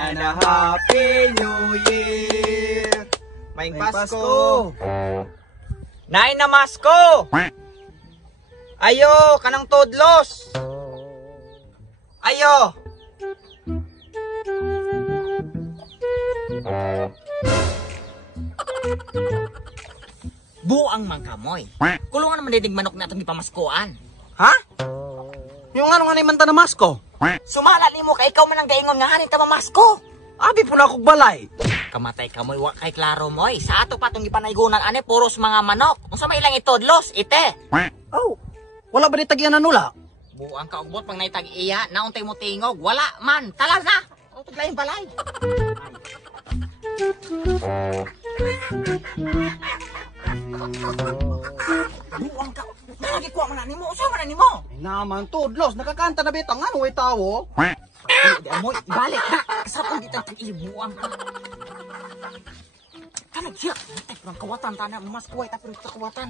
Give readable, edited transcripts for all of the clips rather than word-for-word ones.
and a Happy New Year. Maing Pasko. Nay na masko. Ayo, kanang tudlos. Ayo. Buang man kamoy. Kulungan naman didig manok na itong ipamaskuan. Ha? Yung ano nga naman na masko? Sumala ni mo kay ikaw man ang gaingon nga hanin ta mamasko. Abi po na akong balay. Kamatay kamoy wa kay klaro moy. Sa ato pa tong ipanaygunan ane puros mga manok. Unsa may ilang itodlos, ite. Oh, wala ba ni tagyan na nula? Buang ka ugbot pang naitag iya, nauntay mo tingog. Wala man, talas na. Utog lain balay. Buang ka. Nagi kuha man nimo, usa man nimo. Ay naman, tudlos, nakakanta na bitang ano ay tawo? Di amoy, balik na. Kasapon kita tag-ibuang ka. Kanag siya. Matay, parang kawatan. Tana, mas kuway. Tapi rin kawatan.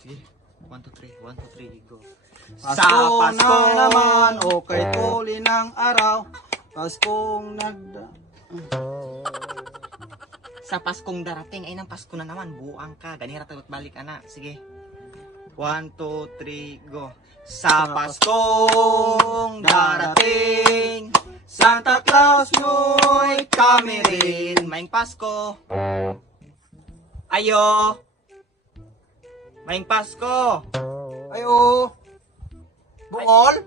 Sige, 1, 2, 3, go. Pasko na naman, okay tuli ng araw. Paskong nagda... Sa Paskong darating, ay ng Pasko na naman. Buang ka. Ganira tagot balik, anak. Sige. 1, 2, 3, go. Sa Paskong darating, Santa Claus mo'y kami rin. Maing Pasko. Ayo. Maing Pasko. Ayo! Bungol.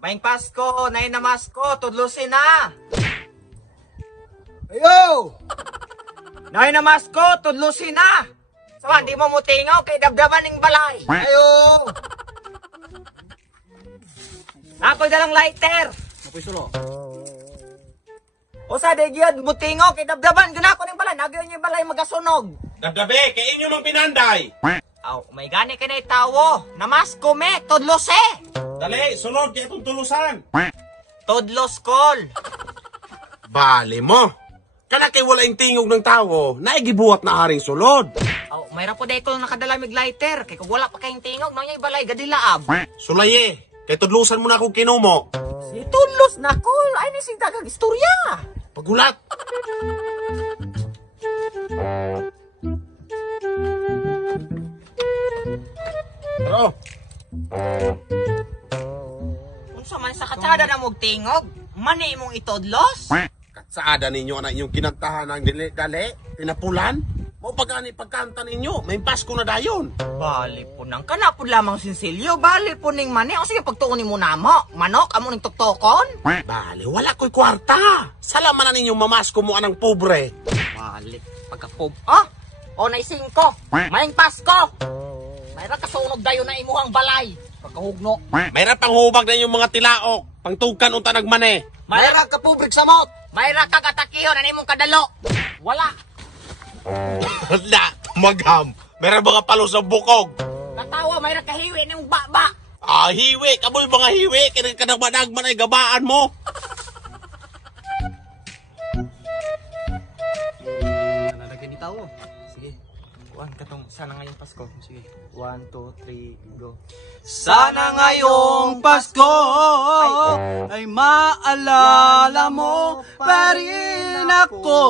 Maing Pasko. Nay na masko. Tudlusin na. Ayo! Nay na masko. Tudlusin na. Sawa, di mo mutingaw kay dabdaban ng balay. Ayo! Ako'y dalang lighter. Apoy sulo. O sa digyan, mutingaw kay dabdaban. Gunako ng balay. Nagyan yung balay magasunog. Dabdabe, kay inyo mang pinanday. Aw, may gani ka na itawo. Namasko me. Tudlos eh. Dali, sunod kay itong tulusan. Tudlos kol. Bali mo. Kana kay wala yung tingog ng tawo, naigibuhat na haring sulod. Aw, mayroon po dahil ko nakadalamig lighter. Kay kung wala pa kayong tingog, no yung balay, gadilaab. Sulaye, kay tudlusan mo na akong kinumo. Si Tudlos na kol. Ay, nising dagang istorya. Pagulat. Pero, Kung sa man sa katsada na mong tingog, mani mong itudlos. katsaada ninyo na inyong kinantahan ng dali, pinapulan. Mo pagani pagkanta ninyo, may Pasko na dayon. Bali po nang kanapod lamang sinsilyo. Bali po ning mani. O sige, pagtuunin mo na mo. Manok, amo ning tuktokon. Bali, wala ko'y kwarta. Salaman na ninyong mamasko mo anang pobre. Bali, pagkapob. Ah! O, naisingko. Maing Pasko. Mayra kasunog dayo na imuhang balay. Pagkahugno. Mayra pang hubag na yung mga tilaok, pangtukan unta nagmane. Mayra kapubrig sa mot. Mayra kagatakiyon na imong kadalo. Wala. Wala, magham. Mayra mga palo sa bukog. Katawa, mayra kahiwi ng baba. Ah, hiwi, kamoy mga hiwi, kaya kanagmanagman ay gabaan mo. Nalagyan ni tao. Sige. Kuan katong sana ngayong Pasko. Sige. 1, 2, 3, go. Sana ngayong Pasko ay maalala mo pa rin ako.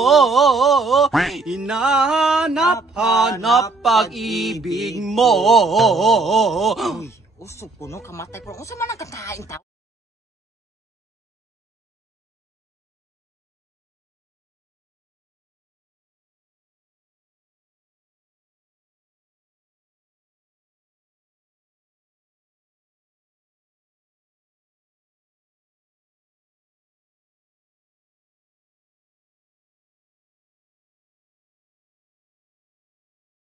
Hinahanap-hanap pag-ibig mo. Usog ko no, kamatay po. Unsa man ang kantahin tao?